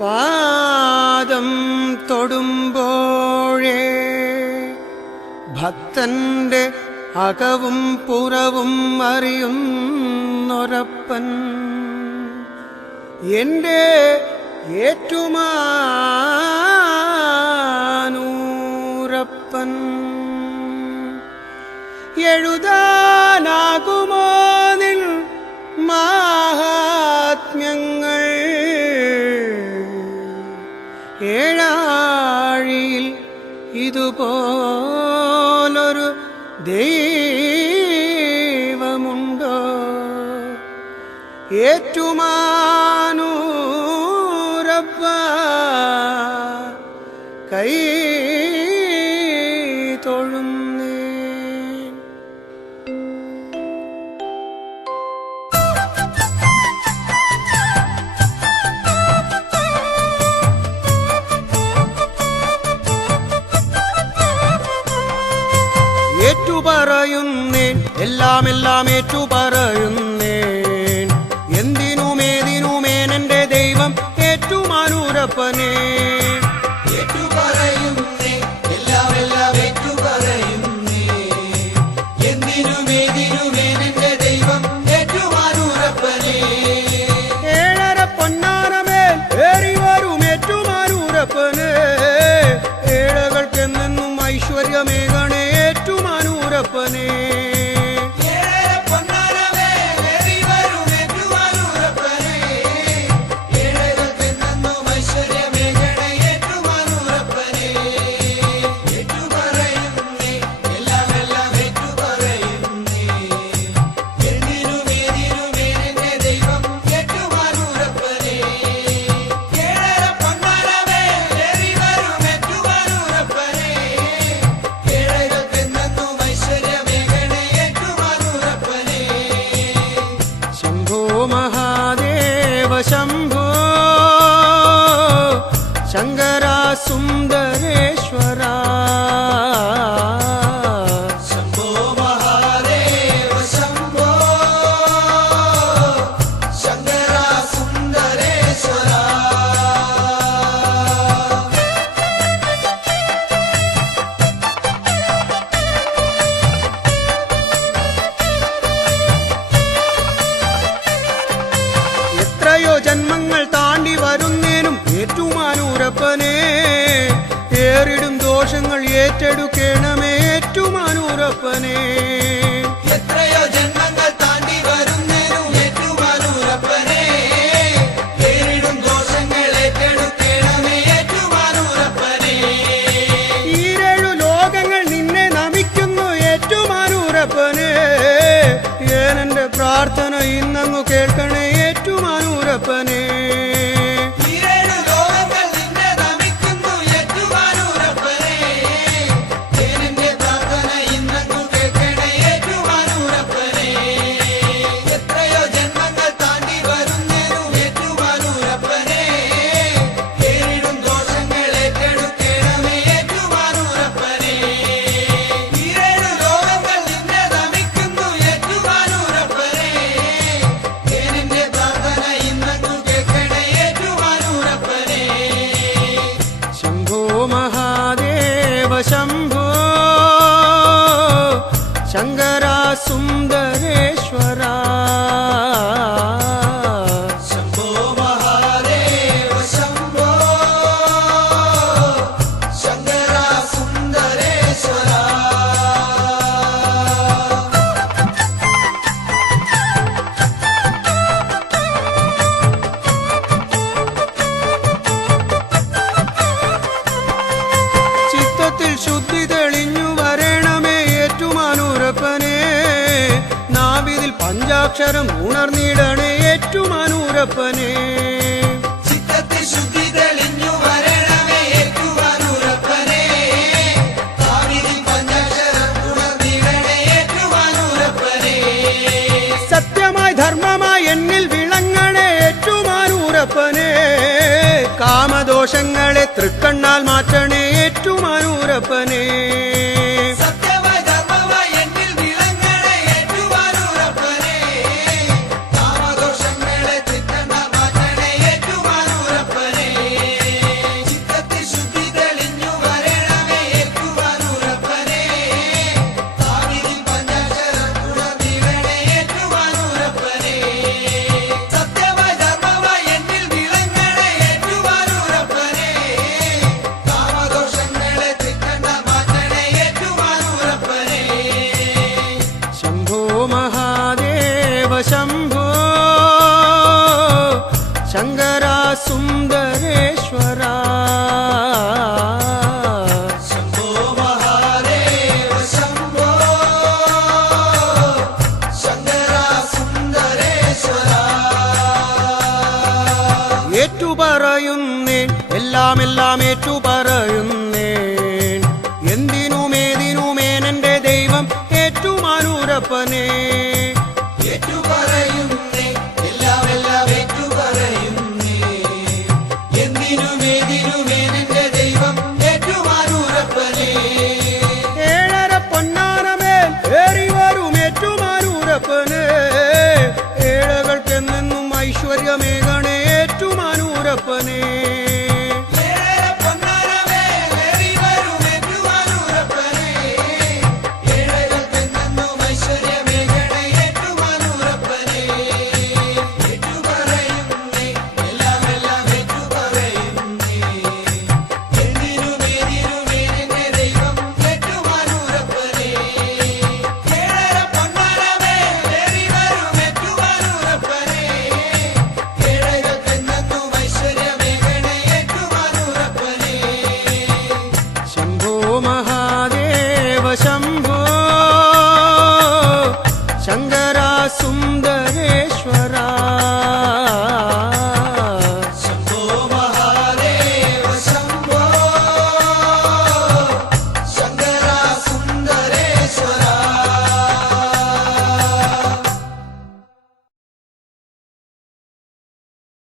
പാദം തൊടുമ്പോഴേ ഭക്തന്റെ അകവും പുറവും അറിയുന്നൊരപ്പൻ എന്റെ ഏറ്റുമാനൂരപ്പൻ. എഴുതാനാകുമോ നിൻ മാഹാത്മ്യങ്ങൾ? ഏഴാഴിയിൽ ഇതുപോലൊരു ദൈവമുണ്ടോ? ഏറ്റുമാനൂരപ്പ കൈ തൊഴുന്നേ. ഏറ്റുപറയുന്നേൻ, എല്ലാം ഏറ്റുപറയുന്നേൻ. എന്തിനുമേതിനുമേനെന്റെ ദൈവം ഏറ്റുമാനൂരപ്പനേ. ഏഴര പൊന്നാരമേൽ ഏറി വരും ഏറ്റുമാനൂരപ്പനേ. ഏഴകൾക്കെന്നും ഐശ്വര്യമേകണേ ഏറ്റുമാനൂരപ്പനേ. ശംഭോ ശങ്കര സുന്ദരേശ്വര. ശംഭോ മഹാദേവ ശംഭോ ശങ്കര സുന്ദരേശ്വര. എത്രയോ ജന്മങ്ങൾ താണ്ടി വരുന്നേനും ഏറ്റുമാനൂരപ്പനേ. ഏറിടും ദോഷങ്ങൾ ഏറ്റെടുക്കണമേ ഏറ്റുമാനൂരപ്പനേ. എത്രയോ ജന്മങ്ങൾ താണ്ടി വരുന്നേനും ഏറ്റുമാനൂരപ്പനേ. ഏറിടും ദോഷങ്ങൾ ഏറ്റെടുക്കണമേ ഏറ്റുമാനൂരപ്പനേ. ഈരേഴു ലോകങ്ങൾ നിന്നെ നമിക്കുന്നു ഏറ്റുമാനൂരപ്പനേ. ഏനെന്റെ പ്രാർത്ഥന ഇന്നങ്ങു കേൾക്കണേ ഏറ്റുമാനൂരപ്പനേ. ഈരേഴു ലോകങ്ങൾ നിന്നെ നമിക്കുന്നു ഏറ്റുമാനൂരപ്പനേ. ഏനെന്റെ പ്രാർത്ഥന ഇന്നങ്ങു കേൾക്കണേ ഏറ്റുമാനൂരപ്പനേ. എത്രയോ ജന്മങ്ങൾ താണ്ടി വരുന്നേനും ഏറ്റുമാനൂരപ്പനേ. ഏറിടും ദോഷങ്ങൾ ഏറ്റെടുക്കണമേ ഏറ്റുമാനൂരപ്പനേ. ഈരേഴു ലോകങ്ങൾ നിന്നെ നമിക്കുന്നു ഏറ്റുമാനൂരപ്പനേ. ഏനെന്റെ പ്രാർത്ഥന ഇന്നങ്ങു കേൾക്കണേ ഏറ്റുമാനൂരപ്പനേ. ശംഭോ മഹാദേവ ശംഭോ ശങ്കര സുന്ദരേശ്വര. ശംഭോ മഹാദേവ ശംഭോ ശങ്കര സുന്ദരേശ്വര. ചിത്തത്തിൽ ശുദ്ധി തെളിഞ്ഞു വരണമേ ഏറ്റുമാനൂരപ്പനേ. നാവിതിൽ പഞ്ചാക്ഷരം ഉണർന്നിടണേ ഏറ്റുമാനൂരപ്പനേ. ചിത്തത്തിൽ ശുദ്ധി തെളിഞ്ഞു വരണമേ ഏറ്റുമാനൂരപ്പനേ. കാവിരിൽ പഞ്ചാക്ഷരം ഉണർന്നിടണേ ഏറ്റുമാനൂരപ്പനേ. സത്യമായി ധർമ്മമായി എന്നിൽ വിളങ്ങണേ ഏറ്റുമാനൂരപ്പനേ. കാമദോഷങ്ങളെ തൃക്കണ്ണാൽ മാറ്റണേ ഏറ്റുമാനൂരപ്പനേ. സത്യമായി ധർമ്മമായി എന്നിൽ വിളങ്ങണേ ഏറ്റുമാനൂരപ്പനേ. കാമദോഷങ്ങളെ തിരുത്തണ്ട മാറ്റണേ ഏറ്റുമാനൂരപ്പനേ. ശങ്കര സുന്ദരേശ്വര ശംഭോ മഹാദേവ ശംഭോ ശങ്കര സുന്ദരേശ്വര ഏറ്റുപറയുന്നേ എല്ലാം ഏറ്റുപറയുന്നേ